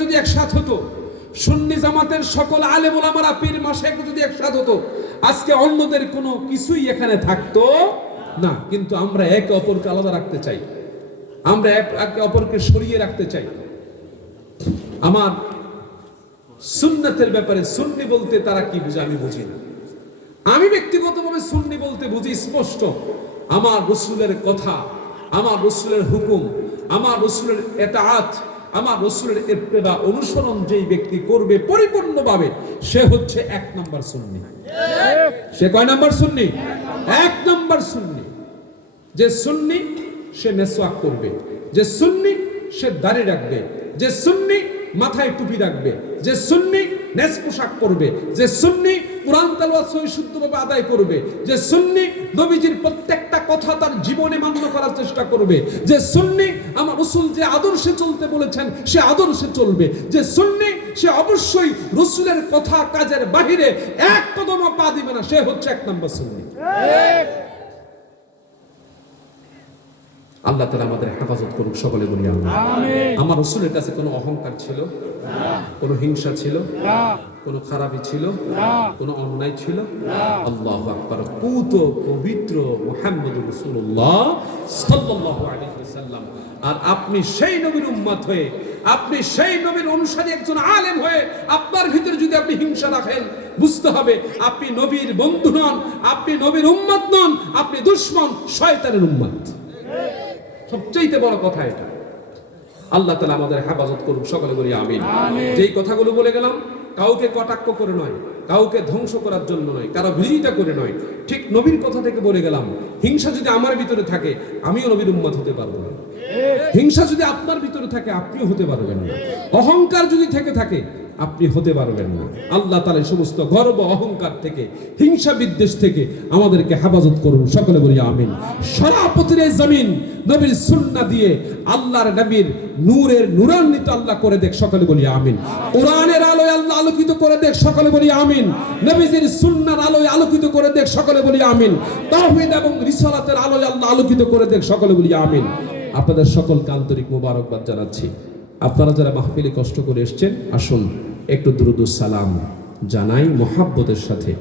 যদি একসাথ হতো, সুন্নি জামাতের সকল আলেম ওলামারা পীর মাশায়েখ যদি একসাথ হতো, আজকে অন্যদের কোনো কিছুই এখানে থাকতো না। কিন্তু আমরা একে অপরকে আলাদা রাখতে চাই, আমরা একে অপরকে সরিয়ে রাখতে চাই। আমার সুন্নাতের ব্যাপারে সুন্নি বলতে তারা কি বুঝে আমি বুঝি না। আমি ব্যক্তিগতভাবে সুন্নি বলতে বুঝি স্পষ্ট, আমার রাসূলের কথা, আমার রাসূলের হুকুম, আমার রাসূলের ইতাআত, আমার রাসূলের ইত্তেবা অনুসরণ যেই ব্যক্তি করবে পরিপূর্ণভাবে, সে হচ্ছে এক নাম্বার সুন্নি। সে কয় নাম্বার সুন্নি? এক নাম্বার সুন্নি। যে সুন্নি সে মেসওয়াক করবে, যে সুন্নি সে দাড়ি রাখবে, যে সুন্নি মাথায় টুপি রাখবে, যে সুন্নি নেস পোশাক পরবে, যে সুন্নি কুরআন তেলাওয়াত সহি শুদ্ধভাবে আদায় করবে, যে সুন্নি নবীজির প্রত্যেকটা কথা তার জীবনে মান্য করার চেষ্টা করবে, যে সুন্নি আমার রাসূল যে আদর্শে চলতে বলেছেন সে আদর্শে চলবে, যে সুন্নি সে অবশ্যই রাসূলের কথা কাজের বাহিরে এক কদমও পা দিবে না, সে হচ্ছে এক নম্বর সুন্নি। আল্লাহ তাআলা আমাদের হেফাজত করুক, সকলে বলি আমিন। আমার রাসূলের কাছে কোনো অহংকার ছিল না, কোনো হিংসা ছিল না, কোনো খারাপি ছিল না, কোনো অন্যায় ছিল না। আল্লাহু আকবার। পুত পবিত্র মুহাম্মদুর রাসূলুল্লাহ সাল্লাল্লাহু আলাইহি ওয়াসাল্লাম। আর আপনি সেই নবীর উম্মত হয়ে, আপনি সেই নবীর অনুসারী একজন আলেম হয়ে আপনার ভিতরে যদি আপনি হিংসা রাখেন, বুঝতে হবে আপনি নবীর বন্ধু নন, আপনি নবীর উম্মত নন, আপনি দুশমন, শয়তানের উম্মত। সবচেয়ে বড় কথা এটা। আল্লাহ তাআলা আমাদের হেফাজত করুক, সকলে বলি আমিন। যেই কথাগুলো বলে গেলাম, কাউকে কটাক্ষ করে নয়, কাউকে ধ্বংস করার জন্য নয়, কারো বিরোধিতা করে নয়, ঠিক নবীর কথা থেকে বলে গেলাম। হিংসা যদি আমার ভিতরে থাকে, আমিও নবীর উম্মত হতে পারবো না। হিংসা যদি আপনার ভিতরে থাকে, আপনিও হতে পারবেন না। অহংকার যদি থেকে থাকে, আপনি হতে পারবেন না। আল্লাহ তাআলা সমস্ত গর্ব অহংকার থেকে, হিংসা বিদ্বেষ থেকে আমাদেরকে হেফাজত করুন, সকলে বলি আমিন। সারা পৃথিবীর জমিন নবীর সুন্নাহ দিয়ে আল্লাহর নবীর নূরের নূরান্বিত আল্লাহ করে দেখ, সকলে বলি আমিন। কোরআনের আলোয় আল্লাহ আলোকিত করে দেখ, সকলে বলি আমিন। নবীজির সুন্নাহর আলোয় আলোকিত করে দেখ, সকলে বলি আমিন। তাওহীদ এবং রিসালাতের আলোয় আল্লাহ আলোকিত করে দেখ, সকলে বলি আমিন। আপনাদের সকলকে আন্তরিক মোবারকবাদ জানাচ্ছি। আপনারা যারা মাহফিলে কষ্ট করে এসেছেন, আসুন একটু দুরূদ সালাম জানাই মুহাব্বতের সাথে।